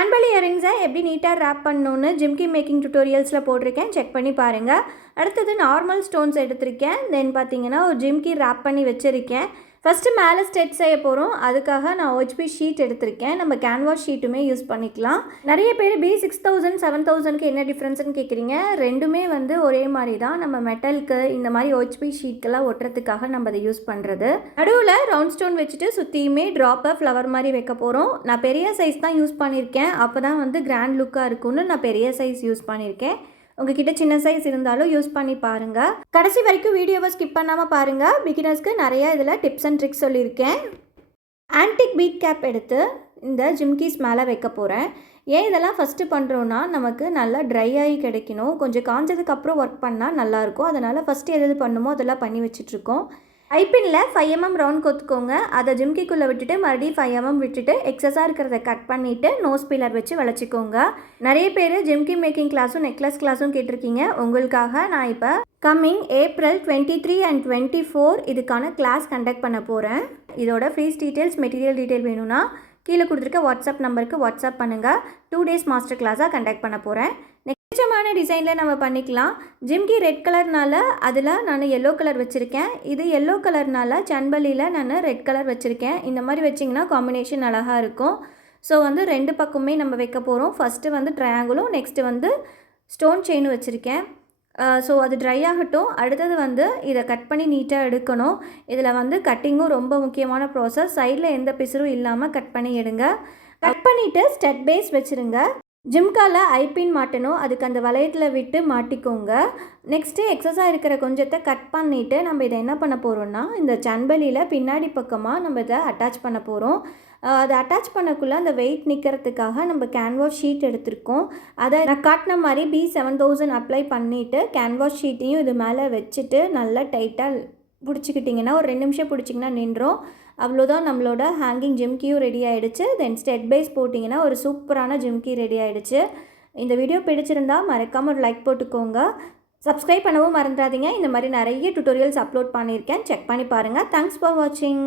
கேன்பலி இயரிங்ஸை எப்படி நீட்டாக ரேப் பண்ணணுன்னு ஜிம்கி மேக்கிங் டுட்டோரியல்ஸில் போட்டிருக்கேன், செக் பண்ணி பாருங்கள். அடுத்தது நார்மல் ஸ்டோன்ஸ் எடுத்திருக்கேன். தென் பார்த்தீங்கன்னா ஒரு ஜிம்கி ரேப் பண்ணி வச்சுருக்கேன். ஃபஸ்ட்டு மேலே ஸ்டெச் செய்ய போகிறோம். அதுக்காக நான் OHP ஷீட் எடுத்திருக்கேன். நம்ம கேன்வாஸ் ஷீட்டுமே யூஸ் பண்ணிக்கலாம். நிறைய பேர் B6000 7000க்கு என்ன டிஃப்ரென்ஸ்னு கேட்குறீங்க. ரெண்டுமே வந்து ஒரே மாதிரி தான். நம்ம மெட்டலுக்கு இந்த மாதிரி OHP ஷீட்கெல்லாம் ஒட்டுறதுக்காக நம்ம அதை யூஸ் பண்ணுறது. நடுவில் ரவுண்ட் ஸ்டோன் வச்சுட்டு சுற்றியுமே ட்ராப்பை ஃப்ளவர் மாதிரி வைக்க போகிறோம். நான் பெரிய சைஸ் தான் யூஸ் பண்ணியிருக்கேன். அப்போ தான் வந்து கிராண்ட் லுக்காக இருக்கும்னு நான் பெரிய சைஸ் யூஸ் பண்ணியிருக்கேன். உங்ககிட்ட சின்ன சைஸ் இருந்தாலும் யூஸ் பண்ணி பாருங்கள். கடைசி வரைக்கும் வீடியோவை ஸ்கிப் பண்ணாமல் பாருங்கள். பிகினர்ஸ்க்கு நிறையா இதில் டிப்ஸ் அண்ட் ட்ரிக்ஸ் சொல்லியிருக்கேன். ஆன்டிக் பீட் கேப் எடுத்து இந்த ஜிம்கீஸ் மேலே வைக்க போகிறேன். ஏன் இதெல்லாம் ஃபஸ்ட்டு பண்ணுறோன்னா நமக்கு நல்லா ட்ரை ஆகி கிடைக்கணும். கொஞ்சம் காஞ்சதுக்கப்புறம் ஒர்க் பண்ணால் நல்லாயிருக்கும். அதனால் ஃபஸ்ட்டு எது பண்ணுமோ அதெல்லாம் பண்ணி வச்சிட்ருக்கோம். ஐப்பினில் 5 mm ரவுண்ட் கொத்துக்கோங்க. அதை ஜிம்கிக்குள்ளே விட்டுட்டு மறுபடியும் 5 mm விட்டுட்டு எக்ஸஸாக இருக்கிறத கட் பண்ணிவிட்டு நோஸ் பீலர் வச்சு வளைச்சிக்கோங்க. நிறைய பேர் ஜிம்கி மேக்கிங் கிளாஸும் நெக்லஸ் கிளாஸும் கேட்டிருக்கீங்க. உங்களுக்காக நான் இப்போ கம்மிங் April 23 and 24 இதுக்கான கிளாஸ் கண்டக்ட் பண்ண போகிறேன். இதோட ஃபீஸ் டீட்டெயில்ஸ், மெட்டீரியல் டீட்டெயில் வேணும்னா கீழே கொடுத்துருக்க வாட்ஸ்அப் நம்பருக்கு வாட்ஸ்அப் பண்ணுங்கள். 2 days மாஸ்டர் கிளாஸாக கண்டக்ட் பண்ண போகிறேன். நெக்ஸ்டமான டிசைனில் நம்ம பண்ணிக்கலாம். ஜிம்கி ரெட் கலர்னால அதில் நான் எல்லோ கலர் வச்சுருக்கேன். இது எல்லோ கலர்னால சன்பலியில் நான் ரெட் கலர் வச்சுருக்கேன். இந்த மாதிரி வச்சிங்கன்னா காம்பினேஷன் அழகாக இருக்கும். ஸோ வந்து ரெண்டு பக்கமே நம்ம வைக்க போகிறோம். ஃபஸ்ட்டு வந்து ட்ரையாங்கிளும், நெக்ஸ்ட்டு வந்து ஸ்டோன் செயினும் வச்சுருக்கேன். ஸோ அது ட்ரை ஆகட்டும். அடுத்தது வந்து இதை கட் பண்ணி நீட்டாக எடுக்கணும். இதில் வந்து கட்டிங்கும் ரொம்ப முக்கியமான ப்ராசஸ். சைடில் எந்த பிசுறும் இல்லாமல் கட் பண்ணி எடுங்க. கட் பண்ணிவிட்டு ஸ்டெட் பேஸ் வச்சுருங்க. ஜிம்கால ஐபின் மாட்டணும். அதுக்கு அந்த வளையத்தில் விட்டு மாட்டிக்கோங்க. நெக்ஸ்ட்டு எக்ஸஸாக இருக்கிற கொஞ்சத்தை கட் பண்ணிவிட்டு நம்ம இதை என்ன பண்ண போகிறோம்னா இந்த சன்பலியில் பின்னாடி பக்கமாக நம்ம இதை அட்டாச் பண்ண போகிறோம். அதை அட்டாச் பண்ணக்குள்ளே அந்த வெயிட் நிற்கிறதுக்காக நம்ம கேன்வாஸ் ஷீட் எடுத்திருக்கோம். அதை நான் காட்டின மாதிரி B7000 அப்ளை பண்ணிவிட்டு கேன்வாஸ் ஷீட்டையும் இது மேலே வச்சுட்டு நல்லா டைட்டாக பிடிச்சிக்கிட்டிங்கன்னா ஒரு 2 நிமிஷம் பிடிச்சிங்கன்னா நின்றோம். அவ்வளோதான், நம்மளோட ஹேங்கிங் ஜிம்கியும் ரெடி ஆகிடுச்சு. தென் ஸ்டெட் பைஸ் போட்டிங்கன்னா ஒரு சூப்பரான ஜிம்கி ரெடி ஆகிடுச்சு. இந்த வீடியோ பிடிச்சிருந்தா மறக்காமல் ஒரு லைக் போட்டுக்கோங்க. சப்ஸ்கிரைப் பண்ணவும் மறந்துடாதீங்க. இந்த மாதிரி நிறைய டுட்டோரியல்ஸ் அப்லோட் பண்ணியிருக்கேன், செக் பண்ணி பாருங்கள். தேங்க்ஸ் ஃபார் வாட்சிங்.